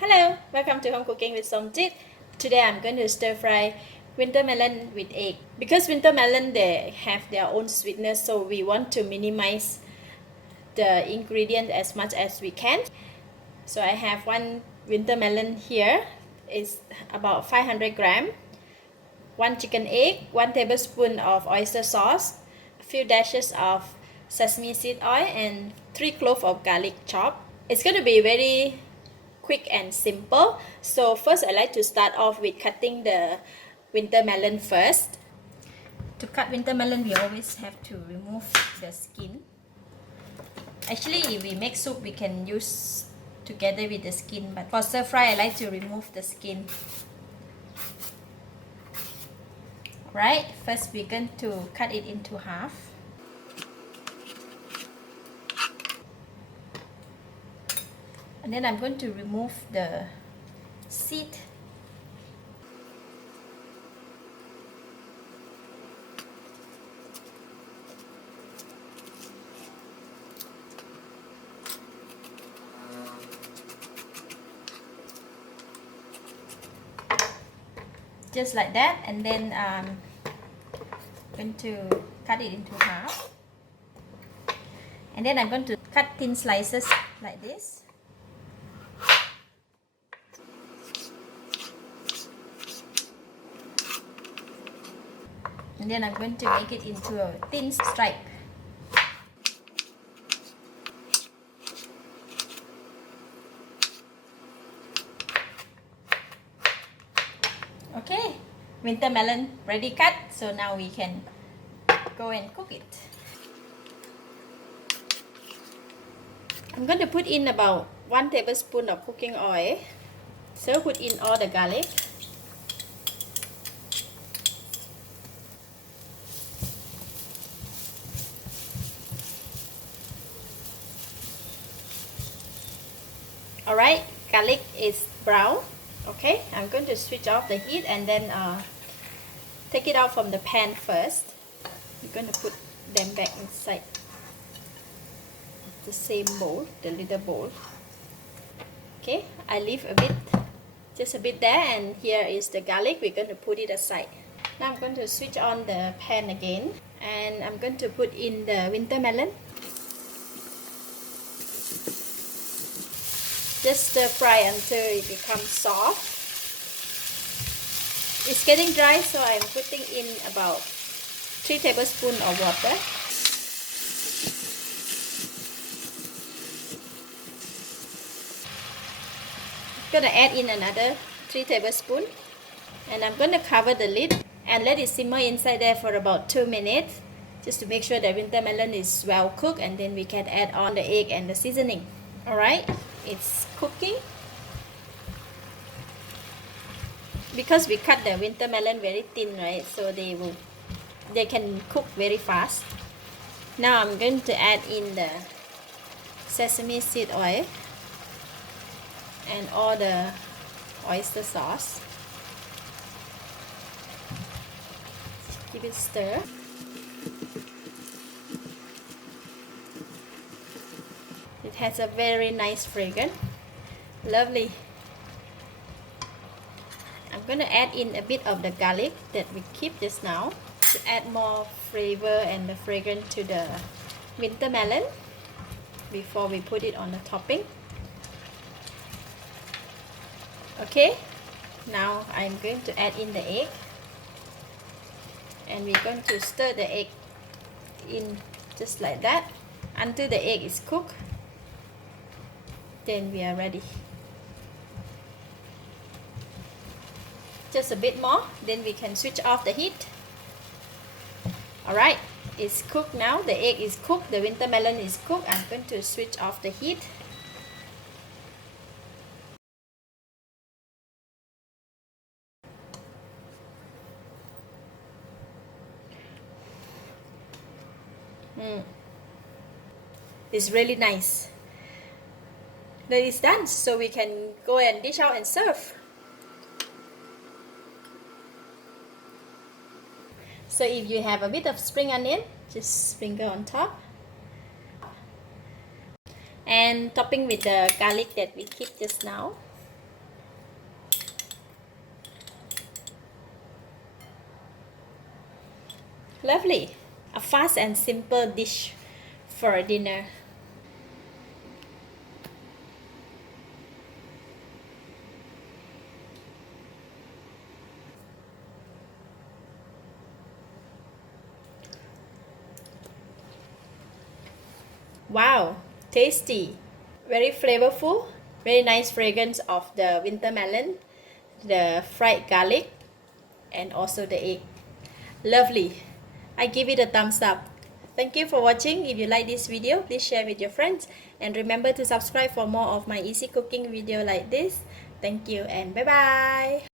Hello, welcome to Home Cooking with Somjit. Today I'm going to stir fry winter melon with egg. Because winter melon they have their own sweetness, so we want to minimize the ingredient as much as we can. So I have one winter melon here. It's about 500 gram, one chicken egg, 1 tablespoon of oyster sauce, a few dashes of sesame seed oil, and 3 cloves of garlic chopped. It's going to be very quick and simple. So first I like to start off with cutting the winter melon first. To cut winter melon, we always have to remove the skin. Actually, if we make soup, we can use together with the skin, but for stir fry, I like to remove the skin. Right, first we're going to cut it into half. And then I'm going to remove the seed. Just like that, and then I'm going to cut it into half. And then I'm going to cut thin slices like this. And then I'm going to make it into a thin stripe. Okay, winter melon ready cut, so now we can go and cook it. I'm going to put in about 1 tablespoon of cooking oil. So put in all the garlic. Alright, garlic is brown. Okay, I'm going to switch off the heat and then take it out from the pan first. We're going to put them back inside the same bowl, the little bowl. Okay, I leave a bit, just a bit there, and here is the garlic. We're going to put it aside. Now I'm going to switch on the pan again, and I'm going to put in the winter melon. Just stir fry until it becomes soft. It's getting dry, so I'm putting in about 3 tablespoons of water. I'm gonna add in another 3 tablespoons, and I'm gonna cover the lid and let it simmer inside there for about 2 minutes, just to make sure the winter melon is well cooked, and then we can add on the egg and the seasoning. Alright, it's cooking. Because we cut the winter melon very thin, right, so they can cook very fast. Now I'm going to add in the sesame seed oil and all the oyster sauce. Give it a stir. It has a very nice fragrance. Lovely. I'm going to add in a bit of the garlic that we keep just now to add more flavor and the fragrance to the winter melon before we put it on the topping. Okay, now I'm going to add in the egg, and we're going to stir the egg in just like that until the egg is cooked. Then we are ready. Just a bit more, then we can switch off the heat. Alright, it's cooked now. The egg is cooked, the winter melon is cooked. I'm going to switch off the heat. It's really nice. That is done, so we can go and dish out and serve. So if you have a bit of spring onion, just sprinkle on top. And topping with the garlic that we keep just now. Lovely. A fast and simple dish for dinner. Wow, tasty. Very flavorful. Very nice fragrance of the winter melon, the fried garlic, and also the egg. Lovely. I give it a thumbs up. Thank you for watching. If you like this video, please share with your friends. And remember to subscribe for more of my easy cooking video like this. Thank you and bye bye.